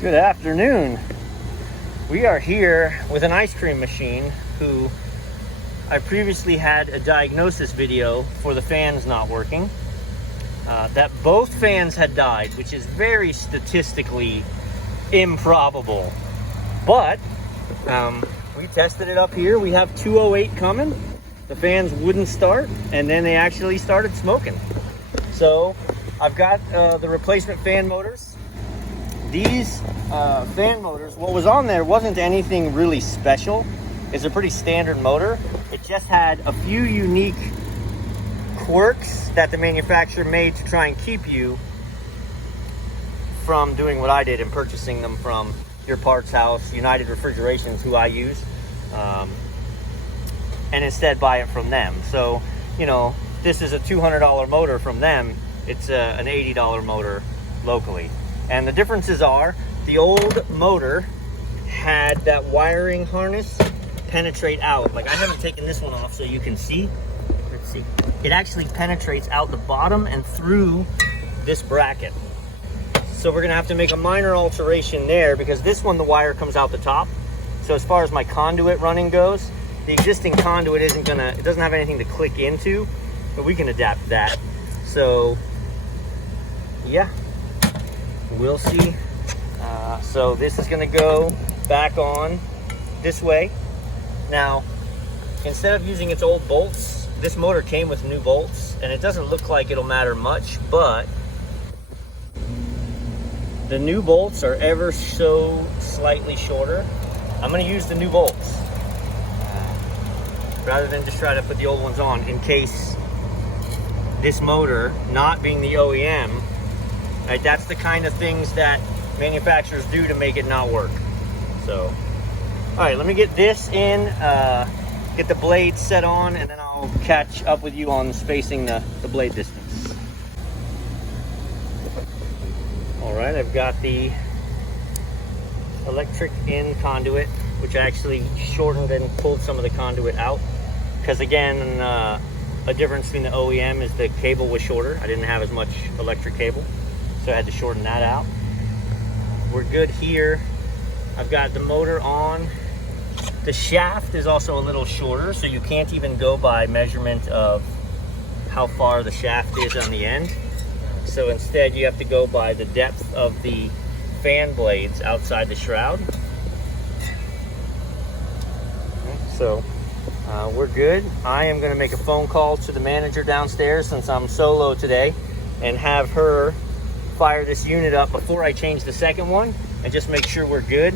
Good afternoon. We are here with an ice cream machine who I previously had a diagnosis video for the fans not working. That both fans had died, which is very statistically improbable. But we tested it up here. We have 208 coming. The fans wouldn't start, and then they actually started smoking. So I've got the replacement fan motors. These fan motors, what was on there wasn't anything really special. It's a pretty standard motor. It just had a few unique quirks that the manufacturer made to try and keep you from doing what I did and purchasing them from your parts house, United Refrigeration's who I use, and instead buy it from them. So, you know, this is a $200 motor from them. It's an $80 motor locally. And the differences are, the old motor had that wiring harness penetrate out. Like, I haven't taken this one off so you can see. Let's see. It actually penetrates out the bottom and through this bracket. So we're gonna have to make a minor alteration there because this one, the wire comes out the top. So as far as my conduit running goes, the existing conduit it doesn't have anything to click into, but we can adapt that. So, yeah. We'll see. So this is going to go back on this way. Now, instead of using its old bolts, this motor came with new bolts, and it doesn't look like it'll matter much, but the new bolts are ever so slightly shorter. I'm going to use the new bolts rather than just try to put the old ones on in case this motor, not being the OEM, right, that's the kind of things that manufacturers do to make it not work. So, all right, let me get this in, get the blade set on, and then I'll catch up with you on spacing the blade distance. All right, I've got the electric in conduit, which I actually shortened and pulled some of the conduit out. Because again, a difference between the OEM is the cable was shorter. I didn't have as much electric cable, so I had to shorten that out. We're good here. I've got the motor on. The shaft is also a little shorter, so you can't even go by measurement of how far the shaft is on the end. So instead you have to go by the depth of the fan blades outside the shroud. So we're good. I am going to make a phone call to the manager downstairs since I'm solo today and have her fire this unit up before I change the second one and just make sure we're good.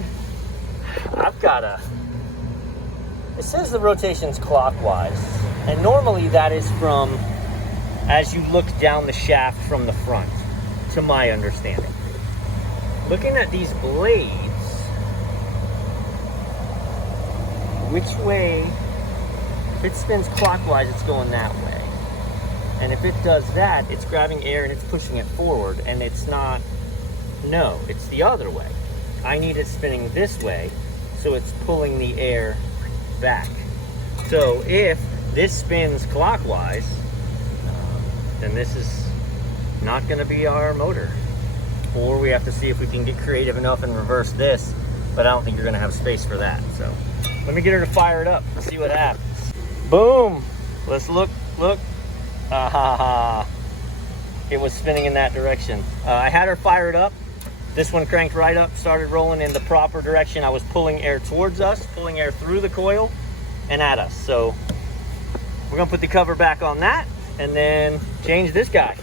It says the rotation's clockwise, and normally that is from as you look down the shaft from the front, to my understanding. Looking at these blades, which way, if it spins clockwise, it's going that way. And if it does that, it's grabbing air and it's pushing it forward, and it's not, no, it's the other way. I need it spinning this way, so it's pulling the air back. So if this spins clockwise, then this is not gonna be our motor. Or we have to see if we can get creative enough and reverse this, but I don't think you're gonna have space for that. So let me get her to fire it up and see what happens. Boom, let's look. It was spinning in that direction. I had her fire it up. This one cranked right up, started rolling in the proper direction. I was pulling air towards us, pulling air through the coil and at us. So we're gonna put the cover back on that and then change this guy.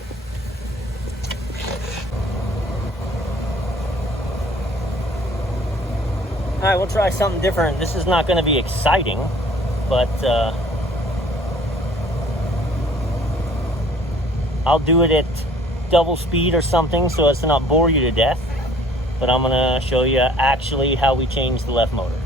All right, we'll try something different. This is not gonna be exciting, but I'll do it at double speed or something so as to not bore you to death. But I'm gonna show you actually how we change the left motor.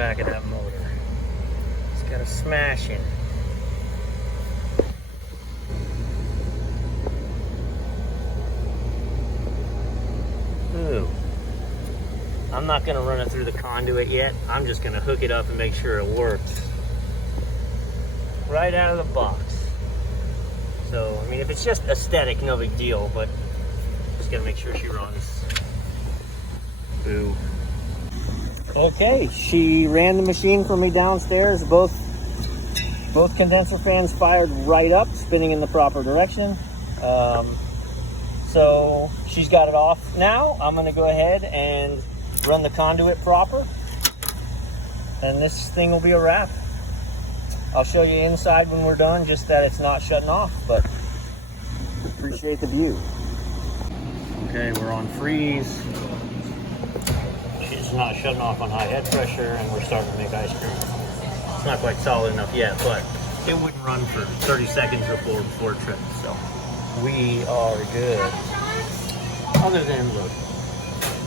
back of that motor. It's got a smash in it. Ooh. I'm not gonna run it through the conduit yet. I'm just gonna hook it up and make sure it works. Right out of the box. So, I mean, if it's just aesthetic, no big deal, but just gotta make sure she runs. Boo. Okay, she ran the machine for me downstairs. Both condenser fans fired right up, spinning in the proper direction. So she's got it off now. I'm gonna go ahead and run the conduit proper, and this thing will be a wrap. I'll show you inside when we're done, just that it's not shutting off, but appreciate the view. Okay, we're on freeze. She's not shutting off on high head pressure, and we're starting to make ice cream. It's not quite solid enough yet, but it wouldn't run for 30 seconds before it trips, so we are good. Other than, look,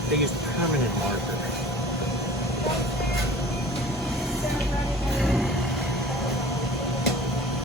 biggest permanent marker.